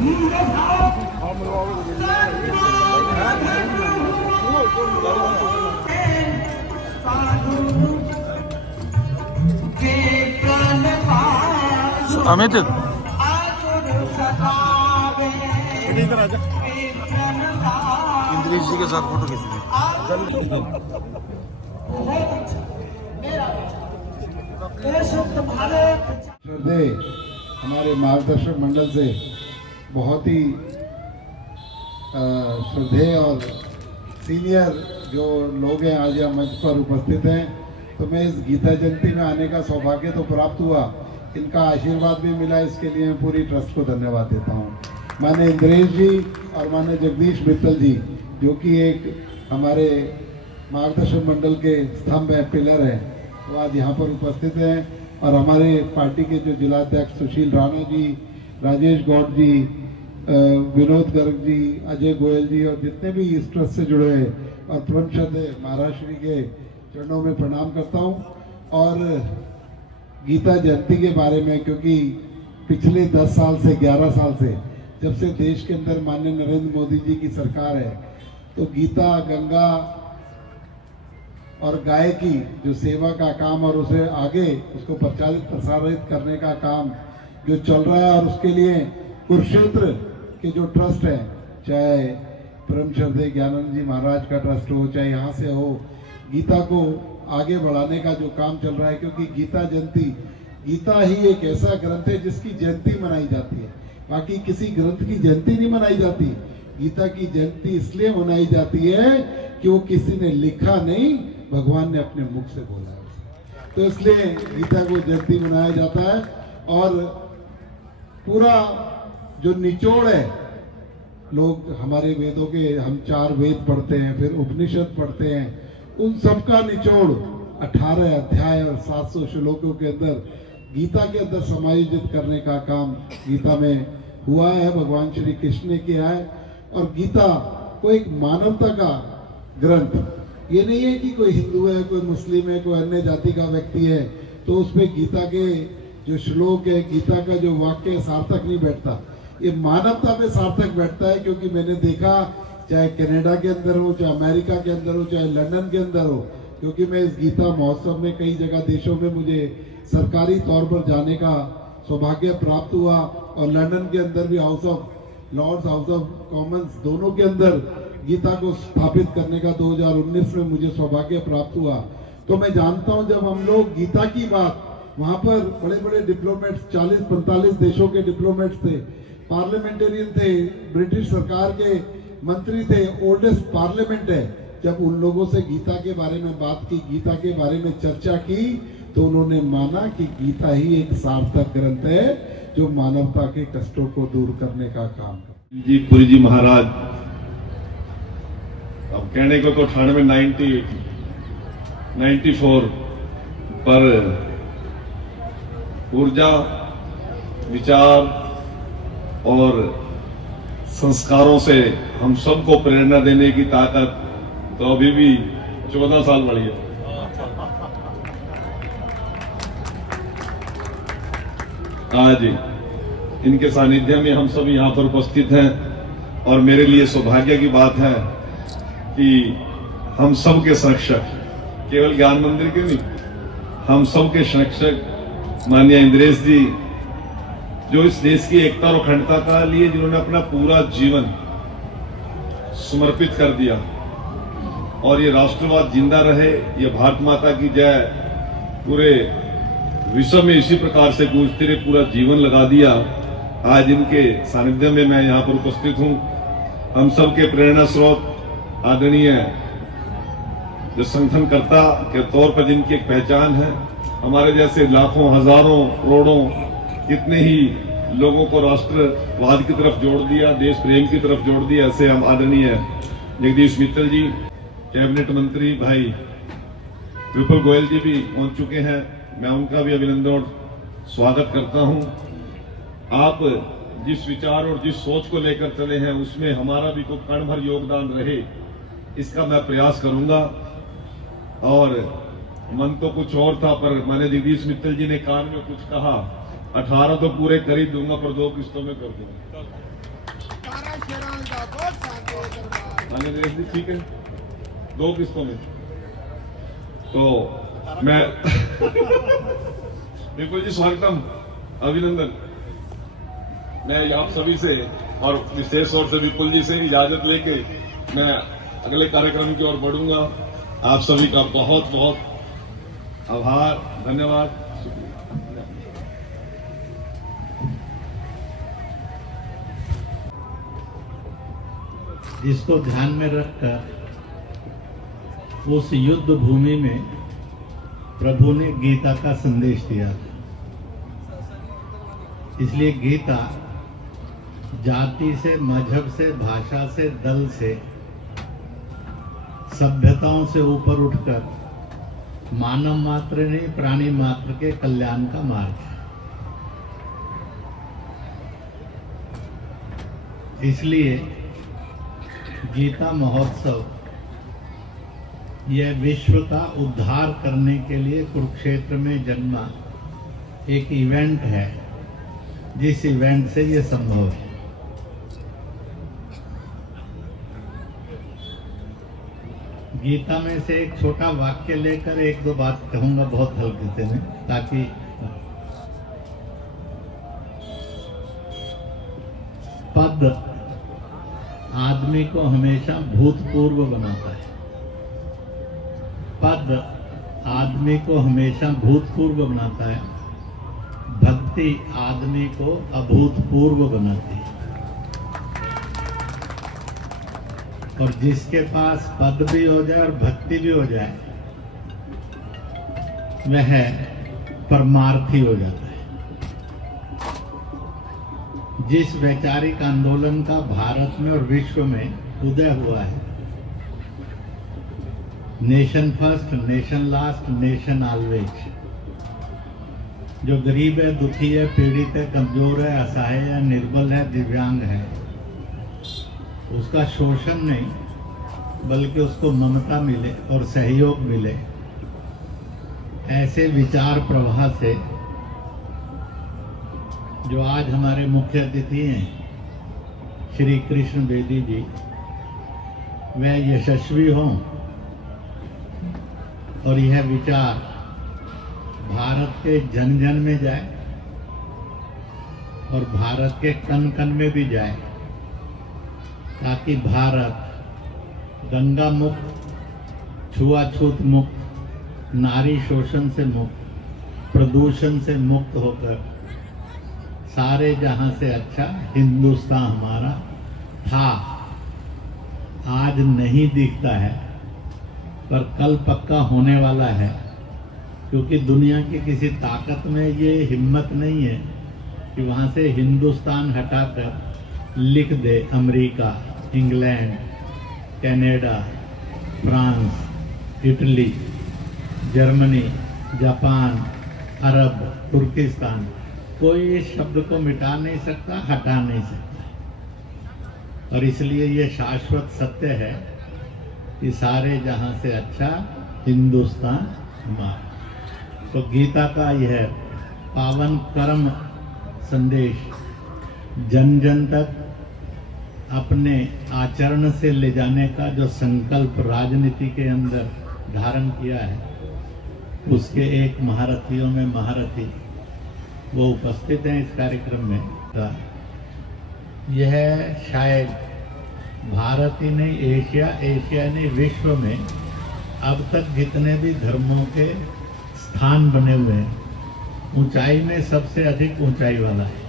अमित इंद्रेश जी के साथ फोटो खींच श्रद्धेय हमारे मार्गदर्शक मंडल से बहुत ही श्रद्धेय और सीनियर जो लोग हैं आज यहाँ मंच पर उपस्थित हैं, तो मैं इस गीता जयंती में आने का सौभाग्य तो प्राप्त हुआ, इनका आशीर्वाद भी मिला, इसके लिए मैं पूरी ट्रस्ट को धन्यवाद देता हूँ। माने इंद्रेश जी और माने जगदीश मित्तल जी, जो कि एक हमारे मार्गदर्शक मंडल के स्तंभ हैं, पिलर हैं, वो आज यहाँ पर उपस्थित हैं। और हमारे पार्टी के जो जिलाध्यक्ष सुशील राणा जी, राजेश गौड़ जी, विनोद गर्ग जी, अजय गोयल जी और जितने भी इस ट्रस्ट से जुड़े हैं, और परम श्रद्धेय महाराज श्री के चरणों में प्रणाम करता हूँ। और गीता जयंती के बारे में, क्योंकि पिछले 10 साल से 11 साल से जब से देश के अंदर माननीय नरेंद्र मोदी जी की सरकार है, तो गीता, गंगा और गाय की जो सेवा का काम और उसे आगे उसको प्रसारित करने का काम जो चल रहा है, और उसके लिए कुरुक्षेत्र के जो ट्रस्ट है, चाहे परम श्रद्धेय ज्ञानानंद जी महाराज का ट्रस्ट हो, चाहे यहाँ से हो, गीता को आगे बढ़ाने का जो काम चल रहा है। क्योंकि गीता जयंती, गीता ही एक ऐसा ग्रंथ है जिसकी जयंती मनाई जाती है, बाकी किसी ग्रंथ की जयंती नहीं मनाई जाती। गीता की जयंती इसलिए मनाई जाती है कि वो किसी ने लिखा नहीं, भगवान ने अपने मुख से बोला है, तो इसलिए गीता को जयंती मनाया जाता है। और पूरा जो निचोड़ है, लोग हमारे वेदों के, हम 4 वेद पढ़ते हैं, फिर उपनिषद पढ़ते हैं, उन सबका निचोड़ 18 अध्याय और 700 श्लोकों के अंदर गीता के अंदर समायोजित करने का काम गीता में हुआ है, भगवान श्री कृष्ण ने किया है। और गीता को एक मानवता का ग्रंथ, ये नहीं है कि कोई हिंदू है, कोई मुस्लिम है, कोई अन्य जाति का व्यक्ति है तो उसमें गीता के जो श्लोक है, गीता का जो वाक्य है, सार्थक नहीं बैठता, ये मानवता पे सार्थक बैठता है। क्योंकि मैंने देखा, चाहे कनाडा के अंदर हो, चाहे अमेरिका के अंदर हो, चाहे लंदन के अंदर हो, क्योंकि मैं इस गीता महोत्सव में कई जगह देशों में मुझे सरकारी तौर पर जाने का सौभाग्य प्राप्त हुआ, और लंदन के अंदर भी House of Lords, House of Commons, दोनों के अंदर गीता को स्थापित करने का 2019 में मुझे सौभाग्य प्राप्त हुआ। तो मैं जानता हूं, जब हम लोग गीता की बात, वहां पर बड़े बड़े डिप्लोमेट्स, 40-45 देशों के डिप्लोमेट्स थे, पार्लियामेंटेरियन थे, ब्रिटिश सरकार के मंत्री थे, ओल्डेस्ट पार्लियामेंट है, जब उन लोगों से गीता के बारे में बात की, गीता के बारे में चर्चा की, तो उन्होंने माना कि गीता ही एक सार्थक ग्रंथ है जो मानवता के कष्टों को दूर करने का काम करता है। जी पुरी जी महाराज, अब कहने को तो 98, 94 पर ऊर्जा, विचार और संस्कारों से हम सबको प्रेरणा देने की ताकत तो अभी भी 14 साल बढ़ी है। आज इनके सानिध्य में हम सब यहाँ पर उपस्थित हैं, और मेरे लिए सौभाग्य की बात है कि हम सब के संरक्षक, केवल ज्ञान मंदिर के नहीं, हम सब के संरक्षक माननीय इंद्रेश जी, जो इस देश की एकता और अखंडता का लिए जिन्होंने अपना पूरा जीवन समर्पित कर दिया, और ये राष्ट्रवाद जिंदा रहे, ये भारत माता की जय पूरे विश्व में इसी प्रकार से गूंजते रहे, पूरा जीवन लगा दिया। आज इनके सानिध्य में मैं यहाँ पर उपस्थित हूँ। हम सब के प्रेरणा स्रोत आदरणीय जो संगठनकर्ता के तौर पर जिनकी एक पहचान है, हमारे जैसे लाखों, हजारों, करोड़ों कितने ही लोगों को राष्ट्रवाद की तरफ जोड़ दिया, देश प्रेम की तरफ जोड़ दिया, ऐसे हम आदरणीय जगदीश मित्तल जी, कैबिनेट मंत्री भाई विपुल गोयल जी भी पहुंच चुके हैं, मैं उनका भी अभिनंदन और स्वागत करता हूं। आप जिस विचार और जिस सोच को लेकर चले हैं, उसमें हमारा भी कोई कण भर योगदान रहे, इसका मैं प्रयास करूंगा। और मन तो कुछ और था, पर मैंने जगदीश मित्तल जी ने कान में कुछ कहा, 18 तो पूरे कर ही दूंगा, पर 2 किस्तों में कर दूंगा। आने दे दी, ठीक है, 2 किस्तों में। तो मैं विपुल जी स्वागतम, अभिनंदन। मैं आप सभी से और विशेष तौर से विपुल जी से इजाजत लेके मैं अगले कार्यक्रम की ओर बढ़ूंगा। आप सभी का बहुत बहुत आभार, धन्यवाद, शुक्रिया। जिसको ध्यान में रखकर उस युद्ध भूमि में प्रभु ने गीता का संदेश दिया था। इसलिए गीता जाति से, मजहब से, भाषा से, दल से, सभ्यताओं से ऊपर उठकर मानव मात्र नहीं, प्राणी मात्र के कल्याण का मार्ग है। इसलिए गीता महोत्सव यह विश्व का उद्धार करने के लिए कुरुक्षेत्र में जन्मा एक इवेंट है, जिस इवेंट से यह संभव है। गीता में से एक छोटा वाक्य लेकर 1-2 बात कहूंगा बहुत हल्के से में, ताकि पद आदमी को हमेशा भूतपूर्व बनाता है। पद आदमी को हमेशा भूतपूर्व बनाता है, भक्ति आदमी को अभूतपूर्व बनाती है। और जिसके पास पद भी हो जाए और भक्ति भी हो जाए, वह परमार्थी हो जाता है। जिस वैचारिक आंदोलन का भारत में और विश्व में उदय हुआ है, nation first, nation last, nation always, जो गरीब है, दुखी है, पीड़ित है, कमजोर है, असहाय है, निर्बल है, दिव्यांग है, उसका शोषण नहीं बल्कि उसको ममता मिले और सहयोग मिले, ऐसे विचार प्रवाह से जो आज हमारे मुख्य अतिथि हैं श्री कृष्ण बेदी जी, वह यशस्वी हों और यह विचार भारत के जन जन में जाए और भारत के कण कण में भी जाए, ताकि भारत गंगा मुक्त, छुआछूत मुक्त, नारी शोषण से मुक्त, प्रदूषण से मुक्त होकर सारे जहां से अच्छा हिंदुस्तान हमारा था, आज नहीं दिखता है पर कल पक्का होने वाला है। क्योंकि दुनिया की किसी ताकत में ये हिम्मत नहीं है कि वहां से हिंदुस्तान हटाकर लिख दे America, England, Canada, France, Italy, Germany, Japan, अरब, तुर्किस्तान। कोई इस शब्द को मिटा नहीं सकता, हटा नहीं सकता। और इसलिए ये शाश्वत सत्य है कि सारे जहां से अच्छा हिंदुस्तान हमारा। तो गीता का यह पावन कर्म संदेश जन जन तक अपने आचरण से ले जाने का जो संकल्प राजनीति के अंदर धारण किया है, उसके एक महारथियों में महारथी वो उपस्थित हैं इस कार्यक्रम में। यह शायद भारत ही नहीं, एशिया नहीं, विश्व में अब तक जितने भी धर्मों के स्थान बने हुए हैं, ऊंचाई में सबसे अधिक ऊंचाई वाला है।